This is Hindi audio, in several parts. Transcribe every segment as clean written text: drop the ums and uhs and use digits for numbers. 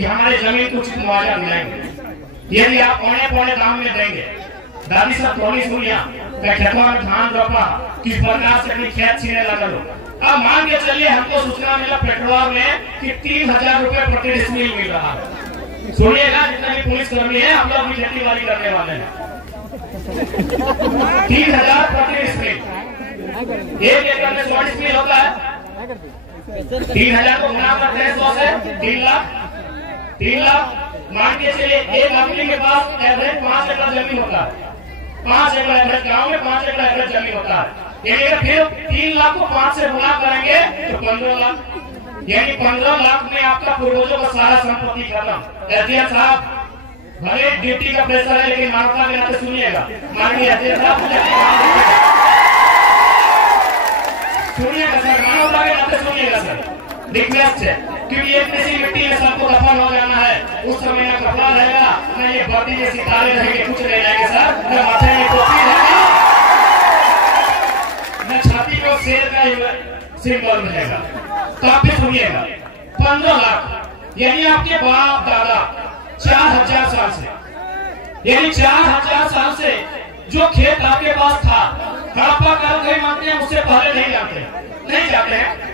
कि हमारे जमीन को उचित मुआवजा दिलाएंगे। यदि आप पौने पौने दाम में देंगे, दादी सब थोड़ी सुनिया खेतों में धान रोपा, किस प्रकार से अपनी खेत छीने लगा लो। अब मान के चलिए हमको सूचना मिला पेट्रोल में कि 3000 रुपए प्रति डिसमिल मिल रहा है। सुनिएगा, जितने भी पुलिस कर्मी है, हम लोग भी खेती बाड़ी करने वाले हैं। 3000 प्रति डिसमिल, 1 एकड़ में 100 डिसमिल होता है। 3000 को गुना करते हैं 100 से 3 लाख। 3 लाख मान के चलिए एक आदमी के पास एवरेज 5 एकड़ जमीन होता है। 5 एकड़ एवरेज गाँव में 5 एकड़ एवरेज जमीन होता है। यानी फिर 3 लाख को 5 से गुना करेंगे तो 15 लाख, यानी 15 लाख में आपका पूर्वजों का सारा संपत्ति खत्म। एहतियात साहब, भले ड्यूटी का प्रेशर है लेकिन मानवता के नाते सुनिएगा। माननीय एहतियात साहब सुनिएगा सर, मानवता के नाते सुनिएगा सर, रिक्वेस्ट है, क्योंकि एक ऐसी मिट्टी में सबको दफन हो जाना है। उस समय ना कपड़ा रहेगा, न ये वर्दी के सितारे रहेंगे, कुछ नहीं रहेंगे सर, न माथे में टोपी रहेगा, न छाती को शेर का सिंबल रहेगा। तो आप भी सुनिएगा, 15 लाख यानी आपके बाप दादा 4000 साल से, यानी 4000 साल से जो खेत आपके पास था, हड़प्पा काल को ही मानते हैं, उससे पहले नहीं जाते हैं।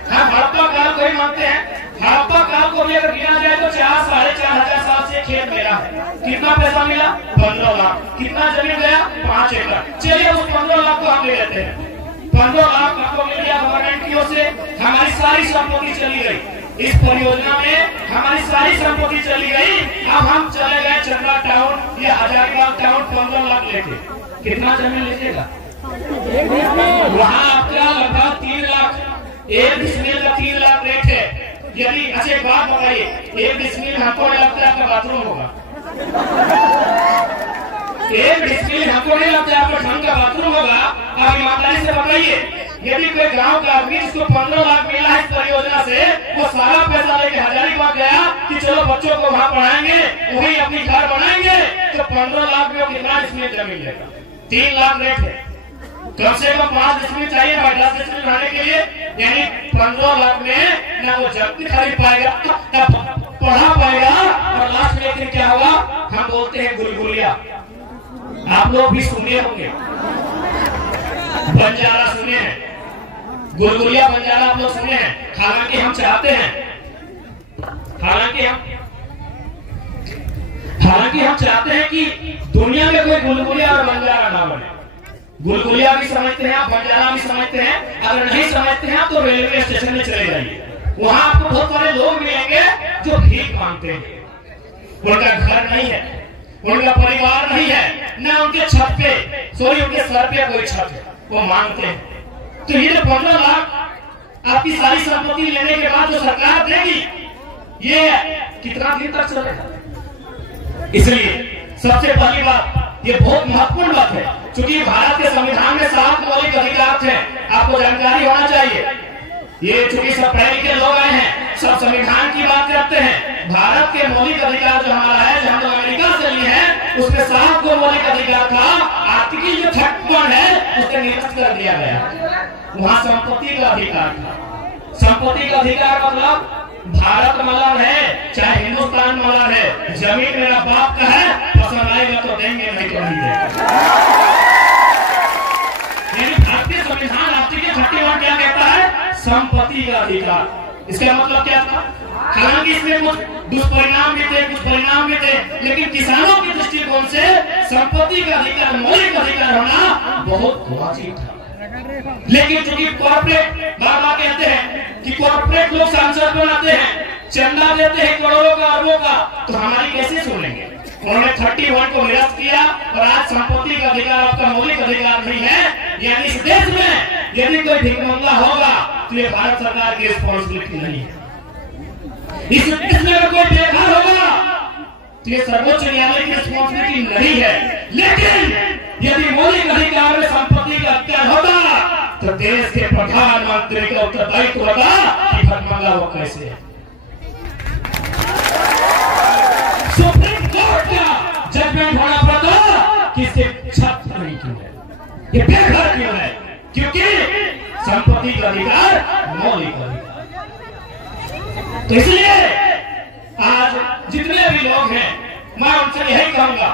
हम हड़प्पा काल को ही मानते हैं। हड़प्पा काल को भी अगर गिना जाए तो 4 साढ़े 4000 साल से खेत मेरा है। कितना पैसा मिला? 15 लाख। कितना जमीन गया? 5 एकड़। चलिए उस 15 लाख को हम ले लेते हैं। 15 लाख आपको मिल गया गवर्नमेंट की ओर से, हमारी सारी संपत्ति चली गई। इस परियोजना में हमारी सारी संपत्ति चली गई। अब हम चले गए चंद्रा टाउन या हजारीबाग टाउन 15 लाख लेके। कितना जमीन लीजिएगा? वहाँ आपका लगभग 3 लाख, 1 डिसमिल का 3 लाख रेट है। यदि अच्छा एक बात बताइए, 1 डिसमिल हमको नहीं लगता आपका बाथरूम होगा। 1 डिसमिल हमको नहीं लगता आपका ढंग का बाथरूम होगा। आप ईमानदारी से बताइए, यदि कोई गांव का आदमी जिसको 15 लाख मिला है इस परियोजना से, वो सारा पैसा लेके हजारीबाग गया कि चलो बच्चों को वहाँ पढ़ाएंगे, वही अपनी घर बनाएंगे, तो 15 लाख में कितना डिसमिल जमीन लेगा? 3 लाख रेट है। कम से कम 5 डिसमिल चाहिए 10 डिसमिल बनाने के लिए। यानी 15 लाख में ना वो जमीन खरीद पाएगा, ना पढ़ा पाएगा, और लास्ट में एक दिन क्या होगा? हम बोलते हैं गुलगुलिया। आप लोग भी सुने होंगे, बंजारा सुने हैं, गुलगुलिया बंजारा आप लोग सुने हैं। हालांकि हम चाहते हैं कि दुनिया में कोई गुलगुलिया और बंजारा ना बने। गुलगुलिया भी समझते हैं आप, बंजारा भी समझते हैं। अगर नहीं समझते हैं तो रेलवे स्टेशन में चले जाइए, वहां आपको बहुत सारे लोग मिलेंगे जो भीख मांगते हैं। उनका घर नहीं है, उनका परिवार नहीं है, ना उनके छत पे उनके सर पे कोई छत है, वो मांगते हैं। तो ये 15 लाख आपकी सारी संपत्ति लेने के बाद जो सरकार देगी, ये कितना दिन तक चलेगा? इसलिए सबसे पहली बात, ये बहुत महत्वपूर्ण बात है, क्योंकि भारत के संविधान में 7 मौलिक अधिकार थे, आपको जानकारी होना चाहिए। ये चूंकि सब पढ़े लिखे लोग आए हैं, सब संविधान की बात करते हैं। भारत के मौलिक अधिकार जो हमारा है, जो हम लोग अमेरिका से लिए हैं, उसमें 7 को मौलिक अधिकार था। आर्टिकल जो 31 है उससे निरस्त कर दिया गया। वहाँ संपत्ति का अधिकार था। संपत्ति का अधिकार मतलब भारत मलर है चाहे हिंदुस्तान मलर है, जमीन मेरा बाप का है, पसंद आएगा तो देंगे, नहीं तो नहीं देंगे। यानी भारतीय संविधान आर्टिकल 31 क्या कहता है? संपत्ति का अधिकार। इसका मतलब क्या था? हालांकि इसमें कुछ दुष्परिणाम भी थे, कुछ परिणाम भी थे, लेकिन किसानों के दृष्टिकोण से संपत्ति का अधिकार, मौलिक अधिकार होना बहुत वाजिब था। लेकिन चूंकि कॉर्पोरेट बार-बार कहते हैं कि कॉर्पोरेट लोग सांसद बनाते हैं, चंदा देते हैं करोड़ों का, अरबों का, तो हमारी कैसे सुनेंगे? उन्होंने 31 को निरस्त किया और आज संपत्ति का अधिकार आपका मौलिक अधिकार नहीं है। यानी इस देश में यदि कोई भिखमंगा होगा तो ये भारत सरकार की रिस्पॉन्सिबिलिटी नहीं है। इस देश में अगर कोई बेघर होगा तो ये सर्वोच्च न्यायालय की रिस्पॉन्सिबिलिटी नहीं है। लेकिन यदि मौलिक अधिकार में संपत्ति का हत्या होगा तो देश के प्रधानमंत्री का उत्तरदायित्व होगा कि भिखमंगा वो कैसे है। सुप्रीम कोर्ट का जजमेंट होना पड़ता कि सिर्फ छत नहीं क्यों है, ये बेघर क्यों है? क्योंकि संपत्ति का अधिकार मौलिक अधिकार। तो इसलिए आज जितने भी लोग हैं मैं उनसे यही कहूंगा,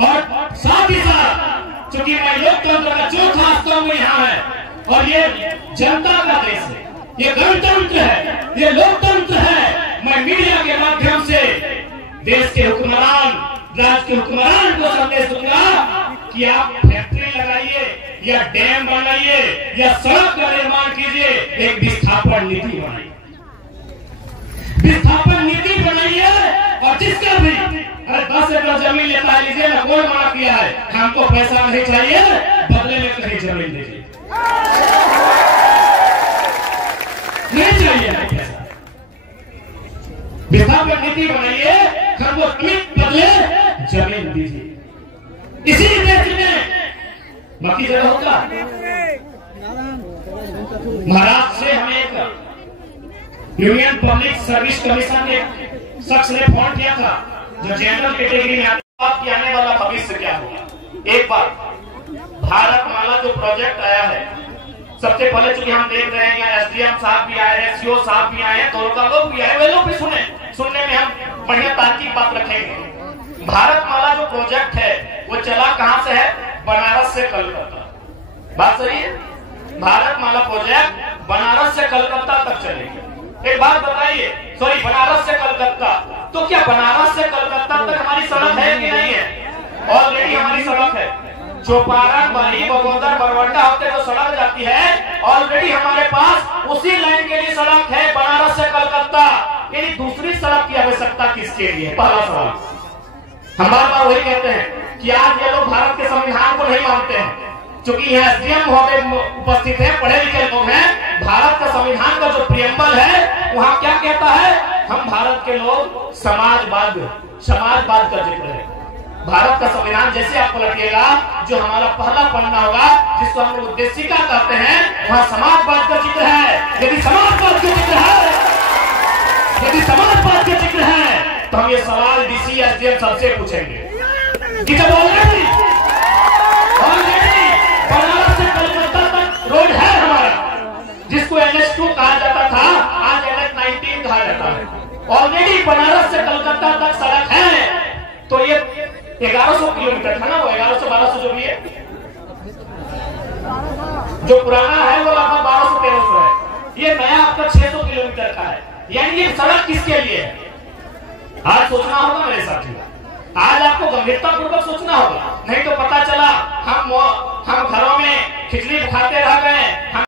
और साथ ही साथ चूंकि मैं लोकतंत्र का चौथा स्तंभ यहाँ है और ये जनता का देश है, ये गणतंत्र है, ये लोकतंत्र है, मैं मीडिया के माध्यम से देश के हुक्मरान, राज्य के हुक्मरान को संदेश दूंगा कि आप फैक्ट्री लगाइए या डैम बनाइए या सड़क का निर्माण कीजिए, एक विस्थापन नीति बनाइए, विस्थापन नीति बनाइए। और जिसका भी 10 एकड़ जमीन लेता है लीजिए ना, कोई मना किया है, हमको पैसा नहीं चाहिए, बदले में कहीं जमीन दीजिए, नहीं चाहिए पैसा। विस्थापन नीति बनाइए, हमको बदले जमीन दीजिए। इसी देश में बाकी जगह होगा। महाराष्ट्र से हमें एक यूनियन पब्लिक सर्विस कमीशन के शख्स ने फोन किया था जो जनरल कैटेगरी में आने वाला भविष्य क्या होगा। एक बार भारत माला जो प्रोजेक्ट आया है, सबसे पहले चूंकि हम देख रहे हैं एसडीएम साहब भी आए हैं, सीओ साहब भी आए हैं, दोनों का लोग भी आए, वे लोग भी सुनने में हम बढ़िया तार्किक बात रखेंगे। भारत माला जो प्रोजेक्ट है वो चला कहां से है? बनारस से कलकत्ता। बात सही है? भारत माला प्रोजेक्ट बनारस से कलकत्ता तक चलेगी। एक बात बताइए, सॉरी बनारस से कलकत्ता, तो क्या बनारस से कलकत्ता तक हमारी सड़क है कि नहीं है? ऑलरेडी हमारी सड़क है। चौपारण, बरही, बगोदर, बरवंडा होते जो सड़क जाती है, ऑलरेडी हमारे पास उसी लाइन के लिए सड़क है, बनारस से कलकत्ता। यानी दूसरी सड़क की आवश्यकता किसके लिए? पहला सवाल। हम बार बार वही कहते हैं कि आज ये लोग भारत के संविधान को नहीं मानते हैं, क्योंकि यहाँ एसडीएम महोदय उपस्थित है, पढ़े लिखे लोग हैं। भारत का संविधान का जो प्रियम्बल है वहाँ क्या कहता है? हम भारत के लोग समाजवाद का जिक्र है। भारत का संविधान जैसे आप पलटिएगा, जो हमारा पहला पन्ना होगा जिसको हम लोग उद्देशिका कहते हैं, वहाँ समाजवाद का जिक्र है। यदि समाजवाद का जिक्र है, तो हम ये सवाल डीसी एसडीएम सबसे पूछेंगे कि जब ऑलरेडी बनारस से कलकत्ता तक रोड है हमारा, जिसको NH2 कहा जाता था, आज NH19 कहा जाता है। ऑलरेडी बनारस से कलकत्ता तक सड़क है, तो ये 1100 किलोमीटर था ना, वो 1100-1200 जो भी है, जो पुराना है वो लगभग 1200-1300 है, ये नया आपका 600 किलोमीटर का है। यानी ये सड़क किसके लिए है? आज सोचना होगा मेरे साथी, आज आपको गंभीरता पूर्वक सोचना होगा, नहीं तो पता चला हम घरों में खिचड़ी खाते रह गए।